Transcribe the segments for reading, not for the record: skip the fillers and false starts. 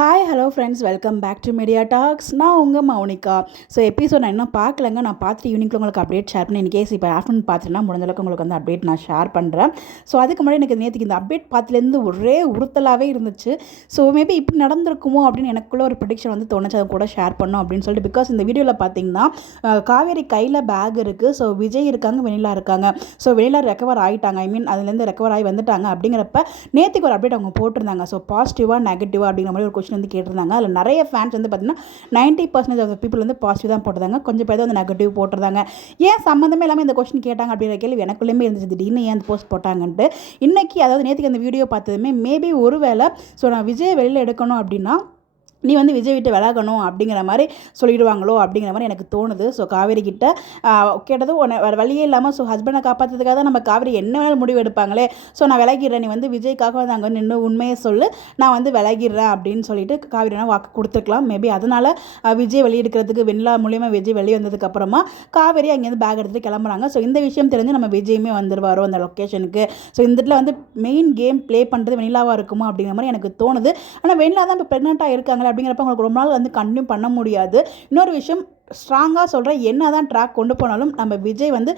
Hi hello friends, welcome back to media talks. நான் உங்கள் Mounika. So episode நான் இன்னும் பார்க்கலங்க. நான் பார்த்துட்டு ஈவினிங்கில் உங்களுக்கு அப்டேட் ஷேர் பண்ணி இன்கேஸ் இப்போ ஆஃப்டர்நூன் பார்த்துட்டுனா முடிஞ்சளவுக்கு உங்களுக்கு வந்து அப்டேட் நான் ஷேர் பண்ணுறேன். ஸோ அதுக்கு முன்னாடி எனக்கு நேற்றுக்கு இந்த அப்டேட் பார்த்துலேருந்து ஒரே உறுத்தலாகவே இருந்துச்சு. ஸோ மேபி இப்படி நடந்திருக்குமோ அப்படின்னு எனக்குள்ள ஒரு ப்ரெடிக்ஷன் வந்து தோணுச்சு. அதை கூட ஷேர் பண்ணோம் அப்படின்னு சொல்லிட்டு. பிகாஸ் இந்த வீடியோவில் பார்த்தீங்கன்னா காவேரி கையில் பேக் இருக்குது. ஸோ விஜய் இருக்காங்க, வெண்ணிலா இருக்காங்க. ஸோ வெண்ணிலா ரெக்கவர் ஆகிட்டாங்க. அதுலேருந்து ரெக்கவர் ஆகி வந்துட்டாங்க. அப்படிங்கிறப்ப நேற்றுக்கு ஒரு அப்டேட் அவங்க போட்டிருந்தாங்க. ஸோ பாசிட்டிவாக நெகட்டிவாக அப்படிங்கிற மாதிரி ஒரு கொஸ்டின் வந்து கேட்டிருந்தாங்க. அதில் நிறைய ஃபேன்ஸ் வந்து பார்த்தீங்கன்னா 90% ஆஃப் பீப்புள் வந்து பாசிட்டிவ் தான் போட்டிருந்தாங்க. கொஞ்சம் பேர் தான் வந்து நெகட்டிவ் போட்டிருந்தாங்க. ஏன் சம்மந்தமே இல்லாமல் இந்த கொஸ்டின் கேட்டாங்க அப்படிங்கிற கேள்வி எனக்குள்ளேயுமே இருந்துச்சு. திடீர்னு ஏன் அந்த போஸ்ட் போட்டாங்கன்ட்டு. இன்றைக்கி அதாவது நேற்றுக்கு அந்த வீடியோ பார்த்ததுமே மேபி ஒரு வேளை நான் விஜய் வெளியில் எடுக்கணும் அப்படின்னா நீ வந்து விஜய் விட்டு விலகணும் அப்படிங்கிற மாதிரி சொல்லிடுவாங்களோ அப்படிங்கிற மாதிரி எனக்கு தோணுது. ஸோ காவேரி கிட்ட கேட்டதும் வேறு வழியே இல்லாமல் ஹஸ்பண்டை காப்பாற்றுறதுக்காக தான் நம்ம காவேரி என்ன வேணாலும் முடிவு எடுப்பாங்களே. நான் விலகிடுறேன், நீ வந்து விஜய்க்காக வந்து அங்கே நின்று உண்மையை சொல்லு, நான் வந்து விலகிடுறேன் அப்படின்னு சொல்லிட்டு காவேரினா வாக்கு கொடுத்துருக்கலாம். மேபி அதனால் விஜய் வெளியெடுக்கிறதுக்கு வெண்ணிலா மூலியமாக விஜய் வெளியே வந்ததுக்கப்புறமா காவேரி அங்கேருந்து பேக் எடுத்துகிட்டு கிளம்புறாங்க. ஸோ இந்த விஷயம் தெரிஞ்சு நம்ம விஜயுமே வந்துடுவாரோ அந்த லொக்கேஷனுக்கு. ஸோ இந்த இடத்துல வந்து மெயின் கேம் ப்ளே பண்ணுறது வெண்ணிலாவாக இருக்குமோ அப்படிங்கிற மாதிரி எனக்கு தோணுது. ஆனால் வெண்ணிலா தான் இப்போ ப்ரெக்னெண்ட்டாக இருக்காங்களே அப்படிங்கிறப்ப உங்களுக்கு ரொம்ப நாள் வந்து கண்டினியூ பண்ண முடியாது. இன்னொரு விஷயம் ஸ்ட்ராங்காக சொல்கிறேன், என்ன தான் ட்ராக் கொண்டு போனாலும் நம்ம விஜய் வந்து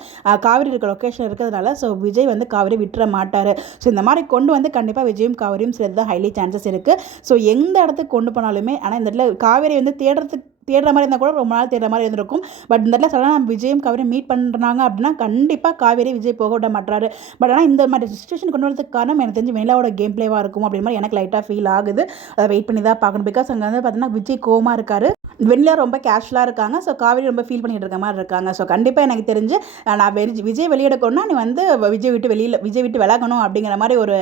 காவேரி இருக்க லொக்கேஷன் இருக்கிறதுனால விஜய் வந்து காவேரி விட்டுற மாட்டார். இந்த மாதிரி கொண்டு வந்து கண்டிப்பாக விஜயும் காவேரியும் சேர்த்து தான் ஹைலி சான்சஸ் இருக்குது. எந்த இடத்துக்கு கொண்டு போனாலுமே ஆனால் இந்த இடத்துல காவேரி வந்து தேடுற மாதிரி இருந்தால் கூட ரொம்ப நாள் தேடுற மாதிரி இருந்திருக்கும். பட் இந்த இடத்துல சடனாக நம்ம விஜயும் காவேரி மீட் பண்ணுறாங்க அப்படின்னா கண்டிப்பாக காவேரி விஜய் போக விட மாட்டாரு. பட் ஆனால் இந்த மாதிரி சிச்சுவேஷன் கொண்டு வரதுக்கு காரணம் எனக்கு தெரிஞ்சு வெண்ணிலாவோட கேம் பிளேவாக இருக்கும் அப்படின்ற மாதிரி எனக்கு லைட்டாக ஃபீல் ஆகுது. அதை வெயிட் பண்ணி தான் பார்க்கணும். பிகாஸ் அங்கே வந்து பார்த்தீங்கன்னா விஜய் கோவமாக இருக்காரு, வெண்ணிலா ரொம்ப கேஷுவலாக இருக்காங்க. காவேரி ரொம்ப ஃபீல் பண்ணிட்டு இருக்க மாதிரி இருக்காங்க. கண்டிப்பாக எனக்கு தெரிஞ்சு நான் விஜய் வெளியெடுக்கணும்னா நீ வந்து விஜய் விட்டு விலகணும் அப்படிங்கிற மாதிரி ஒரு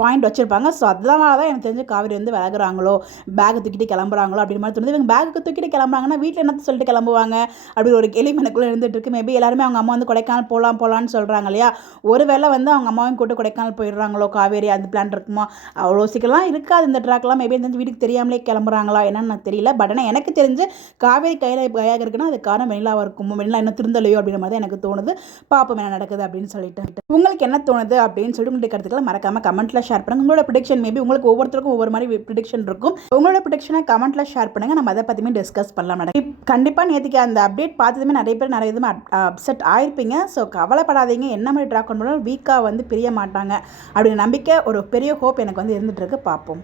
பாயிண்ட் வச்சுருப்பாங்க. அதனால தான் எனக்கு தெரிஞ்சு காவேரி வந்து விலகுறாங்களோ, பேக் தூக்கிட்டு கிளம்புறாங்களோ அப்படின்ற மாதிரி தோணுது. இவங்க பேக்கு தூக்கிட்டு கிளம்புறாங்கன்னா வீட்டில் என்னத்தை சொல்லிட்டு கிளம்புவாங்க அப்படி ஒரு கேள்வி எனக்குள்ளே இருந்துட்டு இருக்கு. மேபி எல்லாருமே அவங்க அம்மா வந்து கொடைக்கானல் போகலான்னு சொல்கிறாங்க இல்லையா. ஒரு வேளை வந்து அவங்க அம்மாவையும் கூட்டு கொடைக்கானல் போயிடுறாங்களோ காவேரி, அந்த பிளான் இருக்குமா? அவ்வளோ சீக்கிரம்லாம் இருக்காது இந்த ட்ராக்லாம். மேபி இந்த வீட்டுக்கு தெரியாமலே கிளம்புறாங்களா என்னன்னு எனக்கு தெரியல. பட் ஆனால் எனக்கு தெரிஞ்சு காவேரி கையில் கையாக இருக்குன்னா அது காரணம் வெண்ணிலாவாக இருக்கும். வெண்ணிலா இன்னும் திருந்தலையோ அப்படின்ற மாதிரி எனக்கு தோணுது. பாப்போம் என்ன நடக்குது அப்படின்னு சொல்லிட்டு. உங்களுக்கு என்ன தோணுது அப்படின்னு சொல்லிட்டு உங்களுக்கு கருத்துக்களை மறக்காம கமெண்ட்ல ஷேர் பண்ணுங்க. உங்களோட ப்ரெடிக்ஷன் மேபி உங்களுக்கு ஒவ்வொருத்தருக்கும் ஒவ்வொரு மாதிரி ப்ரெடிக்ஷன் இருக்கும். உங்களோட ப்ரெடிக்ஷனை கமெண்ட்ல ஷேர் பண்ணுங்க. நம்ம அதை பற்றியுமே டிஸ்கஸ் பண்ணலாம். கண்டிப்பாக நேற்றுக்கு அந்த அப்டேட் பார்த்ததுமே நிறைய பேர் நிறைய இதுவுமே அப்செட் ஆயிருப்பீங்க. கவலைப்படாதீங்க, என்ன மாதிரி ட்ராக் பண்ணாலும் வீக்காக வந்து பிரிய மாட்டாங்க அப்படின்ற நம்பிக்கை, ஒரு பெரிய ஹோப் எனக்கு வந்து இருந்துட்டு இருக்கு. பார்ப்போம்.